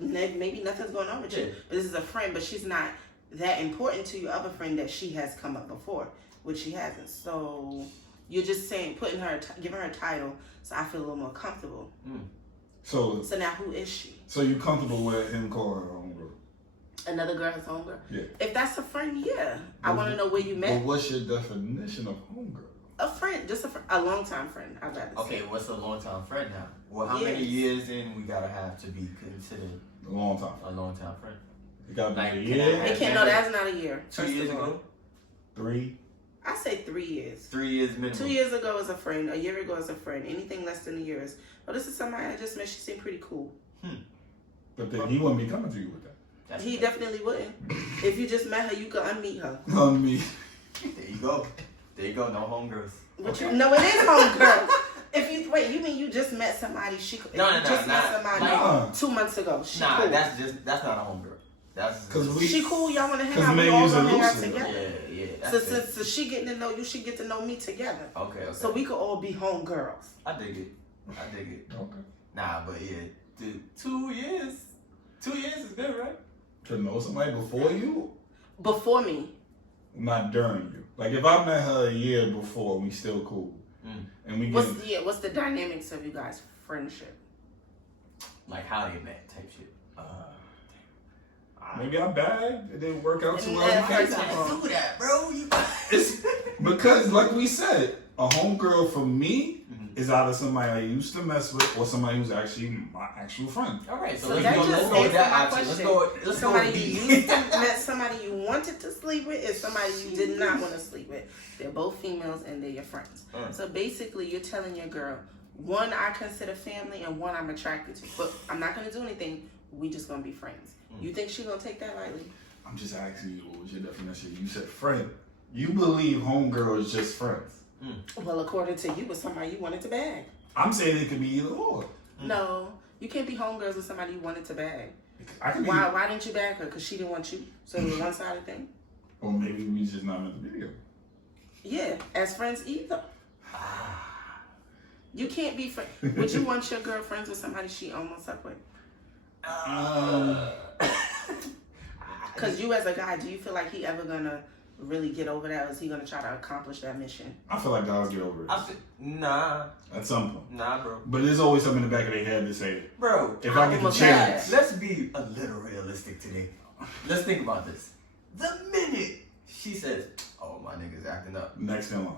Maybe nothing's going on with you, but this is a friend, but she's not that important to your other friend that she has come up before, which she hasn't. So you're just saying, giving her a title, so I feel a little more comfortable. So now who is she? So you comfortable with him calling her homegirl? Another girl is homegirl? Yeah. If that's a friend, yeah. I want to know where you met. But what's your definition of homegirl? A friend, just a long-time friend, I'd rather say. Okay, what's a long-time friend now? Well, how many years in we gotta have to be considered a long-time friend? It gotta be like a year. It can't, no, that's not a year. 2 years ago? 3? I say 3 years. 3 years minimum. 2 years ago is a friend. A year ago is a friend. Anything less than a year is, oh, this is somebody I just met. She seemed pretty cool. But then he wouldn't be coming to you with that. He definitely wouldn't. If you just met her, you could unmeet her. Unmeet. There you go. No homegirls. No, it is homegirls. You mean you just met somebody? Met somebody 2 months ago. Cool. That's not a homegirl. That's she cool. Y'all want to hang out? We all gonna hang out together. Yeah. So she getting to know you, she get to know me together. Okay. So we could all be homegirls. I dig it. Okay. Nah, but yeah, dude, 2 years. 2 years is good, right? To know somebody before you? Before me. Not during you. Like if I met her a year before, we still cool. And we what's the dynamics of you guys' friendship? Like how they met type shit. Maybe I'm bad. It didn't work out too well. You can't do that, bro. It's because, like we said, a homegirl for me is either somebody I used to mess with or somebody who's actually my actual friend. All right, so let's go with that option. Let's somebody you used to met, somebody you wanted to sleep with, is somebody you did not want to sleep with. They're both females and they're your friends. So basically, you're telling your girl, one I consider family and one I'm attracted to, but I'm not gonna do anything. We just gonna be friends. You think she's gonna take that lightly? I'm just asking you, what was your definition? You said friend. You believe homegirl is just friends. Well, according to you, it's somebody you wanted to bag. I'm saying it could be either or. No, you can't be homegirls with somebody you wanted to bag. Why didn't you bag her? Because she didn't want you. So it was a one-sided thing. Or maybe we just not meant to be together. Yeah, as friends either. You can't be friends. Would you want your girl friends with somebody she almost slept with? Because you as a guy, do you feel like he ever gonna really get over that, or is he gonna try to accomplish that mission? I feel like guys get over it. Nah. At some point. Nah, bro. But there's always something in the back of their head to say, bro, if I get the chance. Let's be a little realistic today. Let's think about this. The minute she says, oh, my nigga's acting up. Next in line.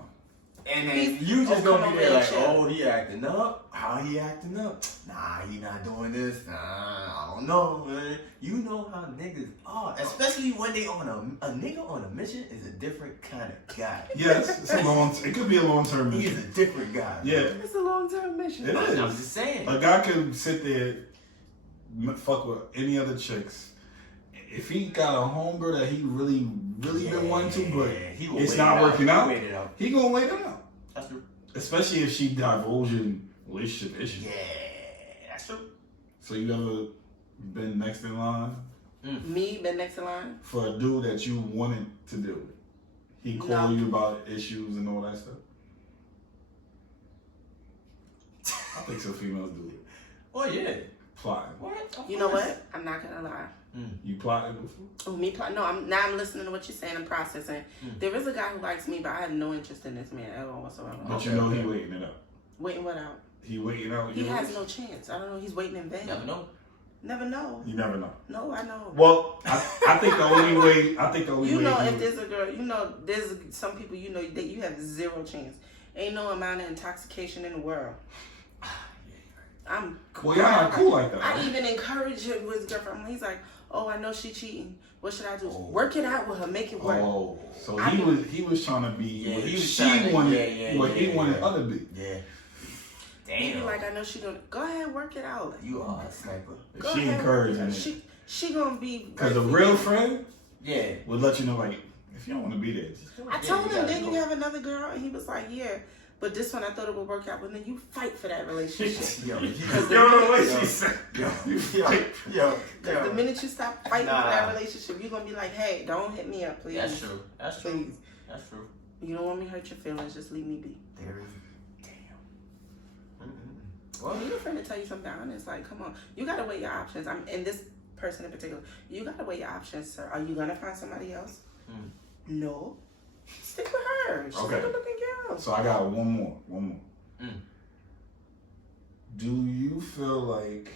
And then you just gonna be there like, oh, he acting up? How he acting up? Nah, he not doing this. Nah, I don't know, man. You know how niggas are. Especially when they on a nigga on a mission is a different kind of guy. Yes, it could be a long-term mission. He's a different guy. Yeah. It's a long-term mission. It is. I'm just saying. A guy can sit there, fuck with any other chicks. If he got a homegirl that he really been wanting to, but it's not working out, he gonna wait it out. That's true. Especially if she divulging relationship issues. Yeah, that's true. So you ever been next in line? Me been next in line? For a dude that you wanted to do. He called you about issues and all that stuff. I think some females do it. Oh yeah. Plotting. What? You know what? I'm not gonna lie. You plotted before? Oh, me plotting? No, I'm listening to what you're saying and processing. There is a guy who likes me, but I have no interest in this man at all whatsoever. But you know he waiting it out. Waiting what out? He waiting out. He has no chance. I don't know. He's waiting in vain. Never know. Never know. You never know. No, I know. Well, I think the only way. You know, if there's a girl, you know, there's some people, you know, that you have zero chance. Ain't no amount of intoxication in the world. Well, y'all not cool like that. I even encourage him with his girlfriend. He's like, oh, I know she cheating. What should I do? Work it out with her, make it work. Oh, so he was trying to be what he wanted other be. Yeah. Damn. He be like, I know she don't. Go ahead, work it out. You are a sniper. She encouraging it. She gonna be. Because a real friend, yeah, would let you know like if you don't want to be there. Just I told him, then you have another girl, and he was like, yeah. But this one, I thought it would work out. But then you fight for that relationship. Yo, the way she said, the minute you stop fighting for that relationship, you're gonna be like, hey, don't hit me up, please. That's true. That's true. Please. That's true. You don't want me to hurt your feelings. Just leave me be. There is. Damn. Well, you're a friend to tell you something honest. Like, come on, you gotta weigh your options. And this person in particular, you gotta weigh your options, sir. Are you gonna find somebody else? No. Stick with her. She's a good looking girl. So I got one more. Do you feel like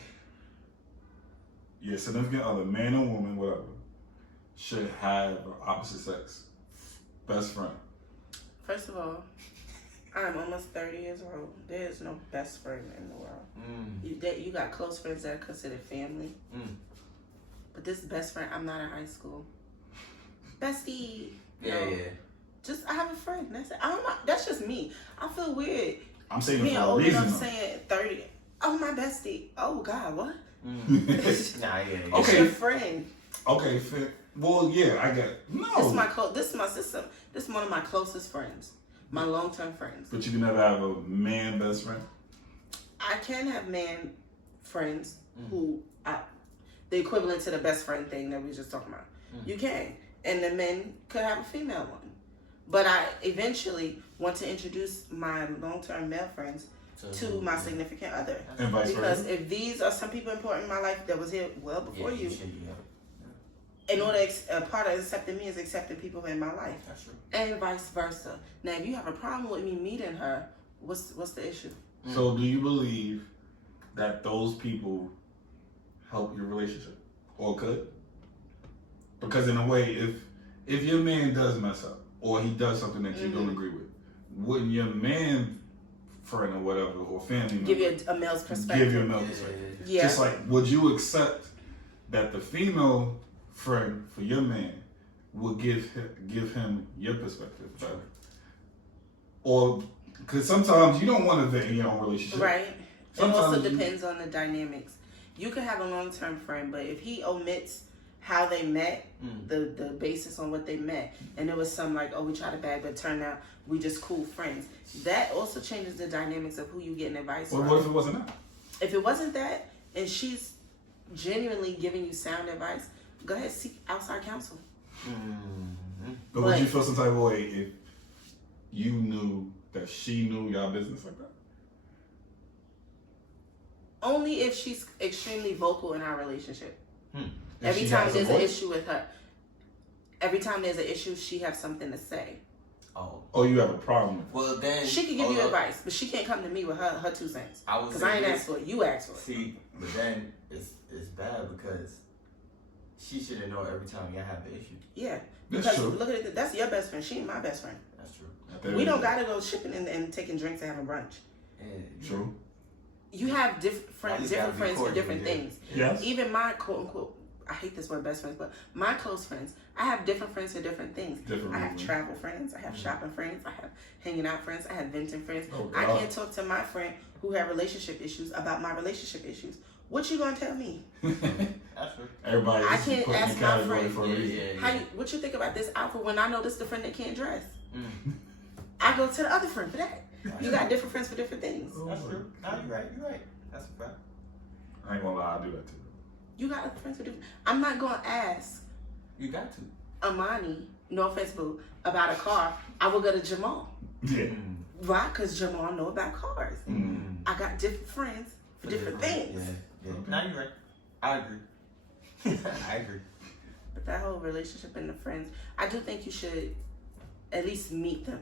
your significant other, man or woman, whatever, should have an opposite sex best friend? First of all, I'm almost 30 years old. There is no best friend in the world. You got close friends that are considered family. But this best friend, I'm not in high school. Bestie. Yeah. Just, I have a friend. That's it. That's just me. I feel weird. I'm saying being for a old reason. I'm saying 30. Oh, my bestie. Oh, God, what? Okay. Your friend. Okay, well, yeah, I get it. No. This is my sister. This is one of my closest friends. My long-term friends. But you can never have a man best friend? I can have man friends who the equivalent to the best friend thing that we were just talking about. You can. And the men could have a female one. But I eventually want to introduce my long-term male friends to my significant other. And vice versa. Because if these are some people important in my life that was here well before you, in order, a part of accepting me is accepting people in my life. That's true. And vice versa. Now, if you have a problem with me meeting her, what's the issue? So do you believe that those people help your relationship? Or could? Because in a way, if your man does mess up, or he does something that you don't agree with, wouldn't your man friend or whatever, or family member give you a male's perspective? Give you a male's perspective. Yeah. Just like, would you accept that the female friend for your man would give him your perspective better? Or, because sometimes you don't want to vet in your own relationship. Right. Sometimes it also depends on the dynamics. You can have a long-term friend, but if he omits how they met, the basis on what they met, and it was some like, oh, we tried to bag, but it turned out we just cool friends. That also changes the dynamics of who you getting advice from. What if it wasn't that? If it wasn't that, and she's genuinely giving you sound advice, go ahead, seek outside counsel. But would you feel some type of way if you knew that she knew y'all business like that? Only if she's extremely vocal in our relationship. Every time there's an issue with her, every time there's an issue, she has something to say. Oh, you have a problem with it. Well, then she can give you advice, but she can't come to me with her 2 cents. Because I ain't asked for it. You asked for it. See, but then it's bad because she shouldn't know every time y'all have the issue. Yeah. That's because true. Look at it. That's your best friend. She ain't my best friend. That's true. We don't gotta go shipping and taking drinks and having brunch. True. You have different friends for different things. Yes. Even my quote unquote, I hate this word best friends, but my close friends, I have different friends for different things. I have travel friends, I have shopping friends, I have hanging out friends, I have venting friends. I can't talk to my friend who have relationship issues about my relationship issues. What you gonna tell me? That's true. Everybody. I can't ask my friend. For a reason. What you think about this outfit when I know this is the friend that can't dress? I go to the other friend for that. You got different friends for different things. That's true. No, you're right. That's a fact. I ain't gonna lie, I do that too. You got other friends for different. I'm not gonna ask. You got to. Amani, no offense, boo, about a car. I will go to Jamal. Yeah. Why? Because Jamal know about cars. I got different friends for different things. Yeah. No, you're right. I agree. I agree. But that whole relationship and the friends, I do think you should at least meet them.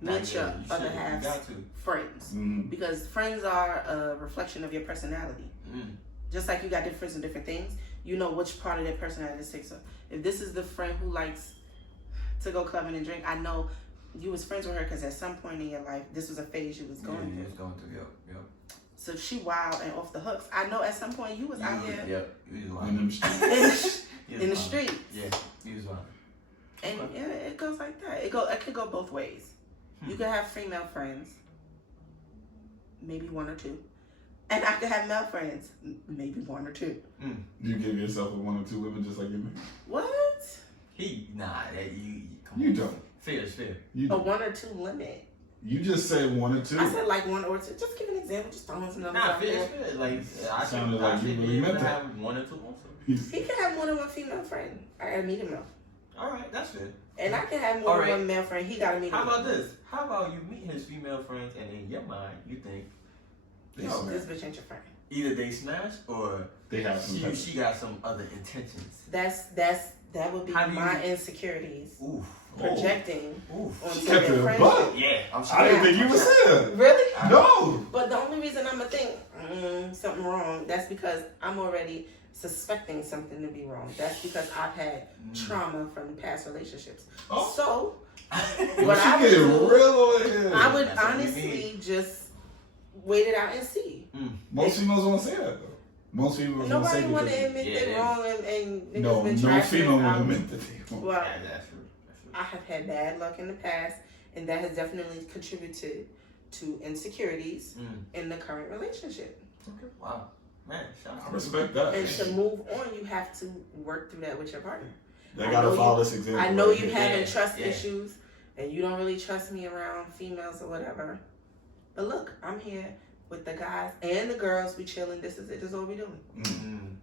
Meet your other half's friends. Because friends are a reflection of your personality. Just like you got different friends in different things, you know which part of their personality to take. So if this is the friend who likes to go clubbing and drink, I know you was friends with her because at some point in your life, this was a phase you was going through. Yeah, going through, yep. So she wild and off the hooks. I know at some point you was out here. Yep, you was wild. In them streets. in the streets. Yeah, you was wild. And yeah, it goes like that. It could go both ways. You could have female friends, maybe one or two, and I could have male friends, maybe one or two. You give yourself a 1 or 2 women just like you do. What? Come You on. don't. Fair is fair. You A 1 or 2 limit. You just said 1 or 2. I said like 1 or 2. Just give an example. Just throwing some numbers out Fair there. is fair. Like, I Sounded like you should really be able meant to that. have 1 or 2 also. He can have more than one female friend. I gotta meet him though. All right, that's fair. And I can have more All than right. one male friend. He gotta meet How him. about this? How about you meet his female friends and in your mind you think No, this bitch ain't your friend. either they smash or They have some. she got some other intentions. That would be How do you- my insecurities. Oof. Projecting Oof. on She kept it your a friendship. buck. Yeah, I'm sure. I didn't think you was there. Really? No. But the only reason I'm gonna think something wrong, that's because I'm already suspecting something to be wrong. That's because I've had trauma from past relationships. Oh. So What I she would getting do- real over here. I would That's what you honestly just wait it out and see. Most females won't say that though. Most females won't say Nobody want because to admit they're Yeah. wrong and niggas no, been no trashing female us will out. admit that they won't. Well, Yeah, that's true. I have had bad luck in the past, and that has definitely contributed to insecurities in the current relationship. Okay. Wow. Man, shout out I to respect that. And to move on, you have to work through that with your partner. They I gotta know follow you- this example. I know right you here. having Yeah, trust yeah. issues, and you don't really trust me around females or whatever. But look, I'm here with the guys and the girls. We chilling. This is it. This is what we doing.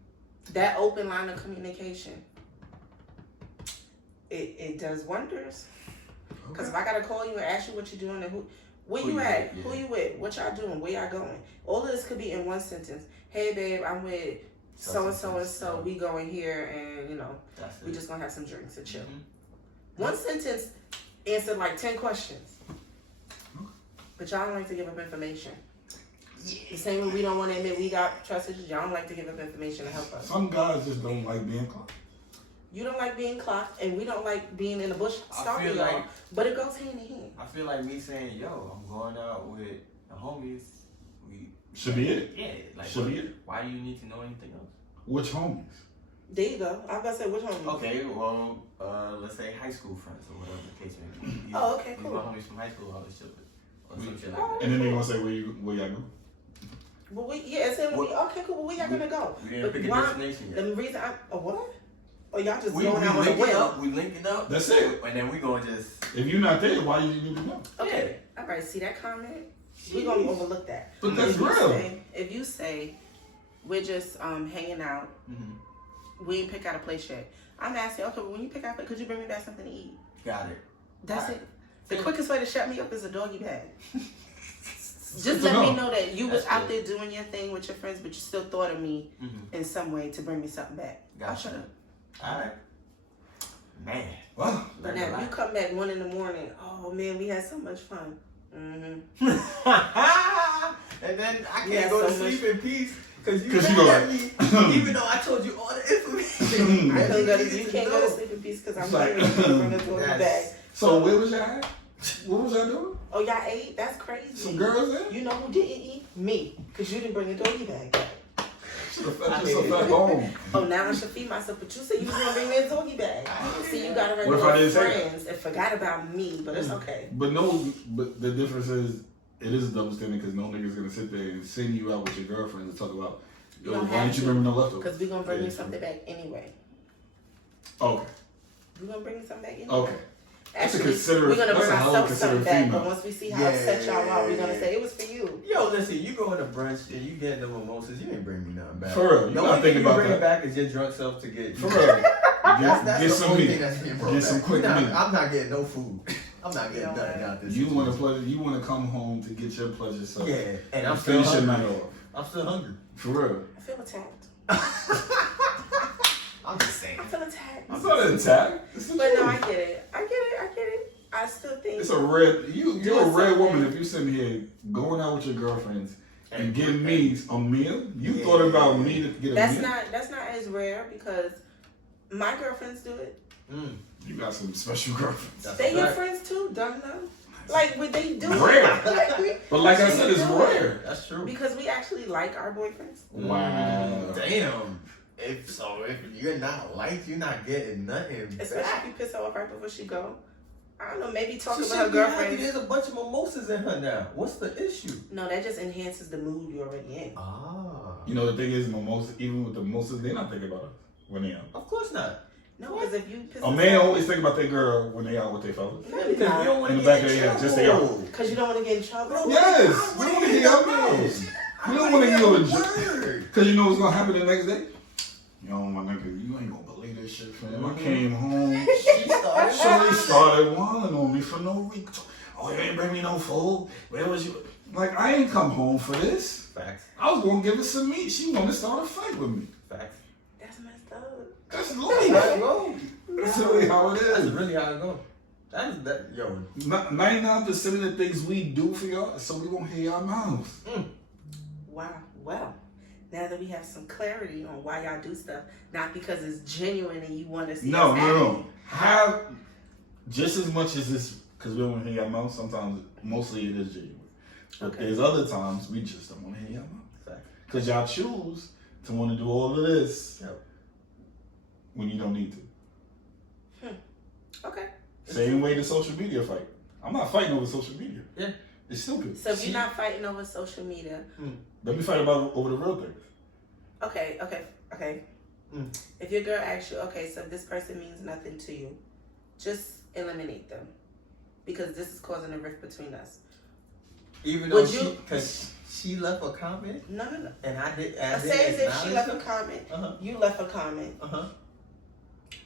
That open line of communication, it does wonders. Because if I gotta call you and ask you what you're doing and where Who you you at, with, who yeah. you with, what y'all doing, where y'all going. All of this could be in one sentence. Hey babe, I'm with so and so and so. We going here and That's we it. just gonna have some drinks and chill. Mhm. One sentence answered like 10 questions. But y'all don't like to give up information. The same way we don't want to admit we got trust issues. Y'all don't like to give up information to help us. Some guys just don't like being caught. You don't like being clocked, and we don't like being in the bush I stalking feel y'all. like- But it goes hand in hand. I feel like me saying, yo, I'm going out with the homies. We Should be it. Yeah, like Should be it. why do you need to know anything else? Which homies? There you go. I was about to say, which one? Okay, well, let's say high school friends or whatever the case may be. These- Oh, okay, these cool. my homies from high school I was chill with. Or some shit like Oh, that. And then they gonna say where y'all go? But it's gonna be okay, cool. But where y'all gonna go? We didn't But pick a why- destination yet. The reason what? Or y'all just We going out on a linking whim? up. We linking up. That's it. And then we gonna just. If you're not there, why you need to know? Okay. All right. See that comment? We're gonna overlook that. But that's If you real. if you say we're just hanging out, we ain't pick out a place yet. I'm asking, okay, but when you pick out a place, could you bring me back something to eat? Got it. That's Alright. it. The quickest way to shut me up is a doggy bag. Good Just to let me know. know that you was That's out good. there doing your thing with your friends, but you still thought of me in some way to bring me something back. I'll Gotcha. shut up. Alright. Man. Wow. But now if you come back 1 a.m, oh man, we had so much fun. And then I Yeah, can't go to so sleep in peace because you 'Cause you mad at go- me, even though I told you all the information. I couldn't go to, You you need can't to go to know. sleep in peace because I'm It's like- hungry. You bring a doggy That's- bag. So where was y'all at? What was y'all doing? Oh, y'all ate? That's crazy. Some girls there? You know who didn't eat? Me. Because you didn't bring a doggy bag. Should have fed yourself back home. Oh, now I should feed myself. But you said you was going to bring me a doggy bag. See, you got already What if I didn't say friends and forgot about me. But it's okay. But no, but the difference is, it is a double standard because no nigga's gonna sit there and send you out with your girlfriend and talk about, You yo, don't why have didn't you to, bring me no leftovers? Because we're going to bring Yeah, you something back anyway. Okay. We're going to bring you something back anyway. Okay. That's a Actually, considerate- we're going to that's bring a hell of a ourselves something considerate back. But female. once we see how upset y'all are, we're going to say it was for you. Yo, listen, you going to brunch and you get the mimosas, you ain't bring me nothing back. For real, you the gotta only think thing you about bring that. back is your drunk self to get. For real. That's Get the some only meat. thing that's being brought Get back. some quick I'm meat. not getting no food. I'm not getting nothing out this. You want situation. you want to come home to get your pleasure self. Yeah, and I'm still finish your night hungry. off. I'm still hungry. For real. I feel attacked. I'm just saying. I feel attacked. It's not an attack. It's the But no, truth. I get it. I get it. I still think It's a red. You're a Doing red woman something. if you sitting here going out with your girlfriends and getting and- me a meal. You Yeah. thought about me to get a that's meal. not as rare because my girlfriends do it. You got some special girlfriends. That's They a your fact. friends too, dumb. Like what they do. Rare. Like, But But like I said, it's rare. That's true. Because we actually like our boyfriends. Wow. Damn. If you're not liked, you're not getting nothing. Especially if you piss her off right before she go. I don't know, maybe talk She about should her be happy. girlfriend. There's a bunch of mimosas in her now. What's the issue? No, that just enhances the mood you're already in. Ah. You know, the thing is, mimosas, even with the mimosas, they're not thinking about us when they out. Of course not. No, because if you piss A man always think about their girl when they out with their fellas. Yeah, because you don't want In to the back get of in their head, just they trouble. Because you don't want to get in trouble. Yes! You don't want to hear your mouths. You don't want to hear a joke. Because you know what's going to happen the next day? Yo, my nigga, you ain't going to believe this shit, fam. I came home. Somebody started whining on me for no reason. Oh, you ain't bring me no food? Where was you? Like, I ain't come home for this. Facts. I was going to give her some meat. She wanted to start a fight with me. Facts. That's messed up. That's That's how it life. goes. That's really how it That's is. really how it goes. Yo. 99% of the things we do for y'all, so we won't hear y'all mouths. Wow. Well, now that we have some clarity on why y'all do stuff, not because it's genuine and you want to see us happy. Have just as much as this, because we don't want to hear your mouth. Sometimes, mostly it is genuine. But Okay. there's other times we just don't want to hear your mouth. Because y'all choose to want to do all of this when you don't need to. Okay. Same way the social media fight. I'm not fighting over social media. Yeah. It's stupid. So if you're not fighting over social media, Let me fight about over the real things. okay. If your girl asks you, okay, so this person means nothing to you, just eliminate them. Because this is causing a rift between us. Even though Would because she left a comment No. and I did. Say as if she left a comment, Uh-huh. you left a comment. Uh-huh.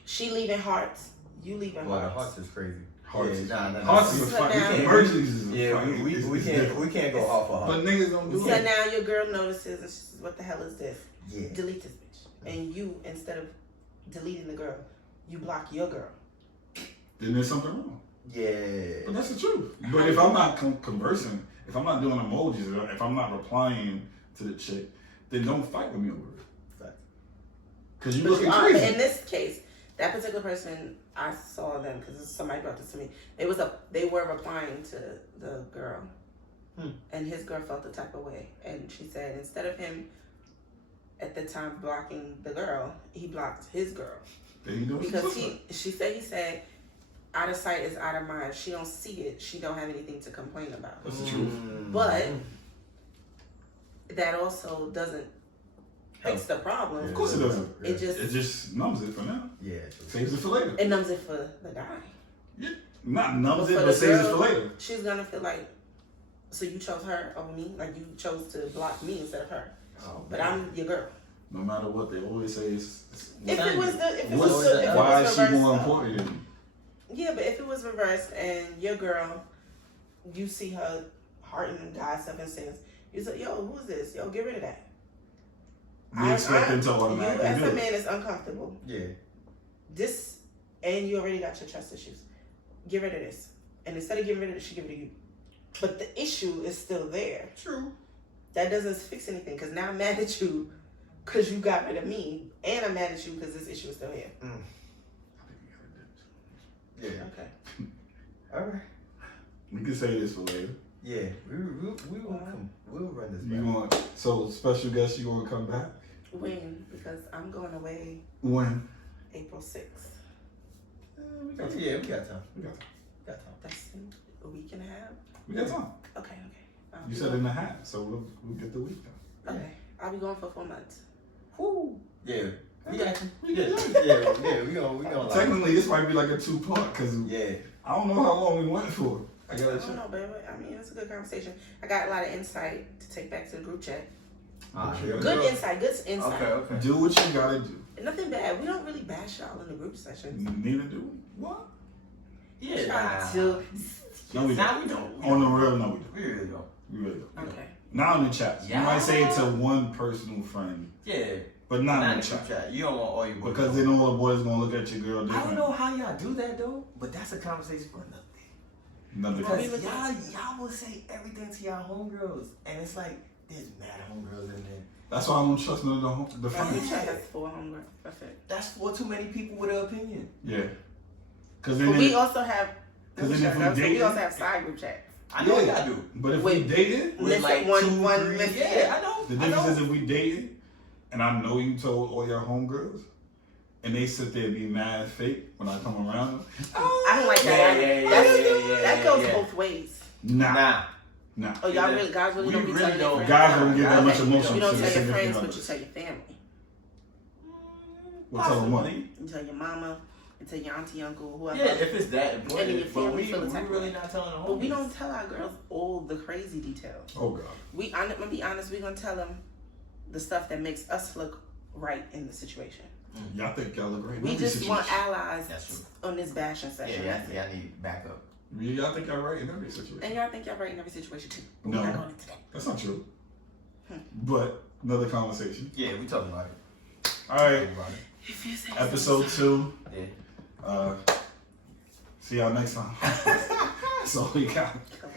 She leaving hearts, you leaving Wow, the hearts. hearts is crazy. Hearts. Yeah, Hearts is a So fight. now- Emergencies is a Yeah, fight. we It's can't different. go off of But her. niggas don't do So it. now your girl notices and she says, what the hell is this? Yeah. Delete this bitch. And you, instead of deleting the girl, you block your girl. Then there's something wrong. Yeah. But that's the truth. But if I'm not conversing, if I'm not doing emojis, or if I'm not replying to the chick, then don't fight with me over it. Because you looking But crazy. in this case, that particular person, I saw them because somebody brought this to me. They were replying to the girl, and his girl felt the type of way, and she said instead of him at the time blocking the girl, he blocked his girl Then he doing because some he said out of sight is out of mind. If she don't see it, she don't have anything to complain about. That's the truth. But that also doesn't fix the problem. Of course it doesn't. It It just numbs it for now. Yeah. Saves it for later. It numbs it for the guy. Not numbs But it, for but the saves it girl, for later. She's gonna feel like, so you chose her over me, like you chose to block me instead of her. Oh, But I'm your girl. No matter what, they always say it's If it was why is she reversed, more though. important than you? Yeah, but if it was reversed and your girl, you see her hearting God stuff and says, you say, yo, who's this? Yo, get rid of that. You expect them to You automatically as do a it. man is uncomfortable. Yeah. This, and you already got your trust issues. Get rid of this. And instead of getting rid of it, she give it to you. But the issue is still there. True. That doesn't fix anything because now I'm mad at you because you got rid of me. And I'm mad at you because this issue is still here. Yeah. Okay. All right. We can say this for later. Yeah. We'll run this You back. want special guest? You want to come back? When? Because I'm going away When? April 6th. We got time. Yeah, we got time. We got time. Got time. That's in a week and a half. We got time. Okay. You said in a half, so we'll get the week done. Okay. I'll be going for 4 months. Woo. Yeah. We Yeah. got Yeah. We gonna like. Technically, this might be like a 2-part because Yeah. I don't know how long we went for. I I gotta don't check. know, baby. I mean, it's a good conversation. I got a lot of insight to take back to the group chat. Okay. Good insight. Okay. Do what you gotta do. Nothing bad. We don't really bash y'all in the group sessions. Neither do we. What? Yeah. Try to. No, we Now don't. we don't. On the real, no, we don't. We really don't. We really don't. Okay. Not in the chats. Yeah. You might say it to one personal friend, Yeah. but not in Not the in the chat. chat. You don't want all your boys. Because then all the boys gonna look at your girl I different. don't know how y'all do that though, but that's a conversation for another day. Another Because case. y'all will say everything to y'all homegirls, and it's like there's mad homegirls in there. That's why I don't trust none of the My group friends. chat has 4 homegirls. That's it. That's for too many people with an opinion. Yeah. Because then, But we also have. Because then if we we dating- also have side group chats. I know what I do. But if we dated, with like one, 2, one, 3, miss- yeah, I know. the difference is if we dated, and I know you told all your homegirls, and they sit there and be mad fake when I come around them. I don't like that. That goes both ways. Nah. Oh, y'all really, guys really don't be telling their friends? Guys don't get that much emotion. You don't tell your significant friends, other. but you tell your family. Well, tell them what? You tell your mama, you tell your auntie, uncle, whoever. Yeah, if it's that And then important. your But family feel we the type of really way. not telling the homies. But we don't tell our girls all the crazy details. Oh God. I'm gonna be honest. We're gonna tell them the stuff that makes us look right in the situation. Y'all think y'all look great? We just want allies That's true. on this bashing session. Yeah, I need backup. Y'all think y'all right in every situation? And y'all think y'all right in every situation too. But No. we're not going into that. That's not true. But another conversation. Yeah, we talking about it. All right. If you say Episode 2. Yeah. See y'all next time. That's all we got. so.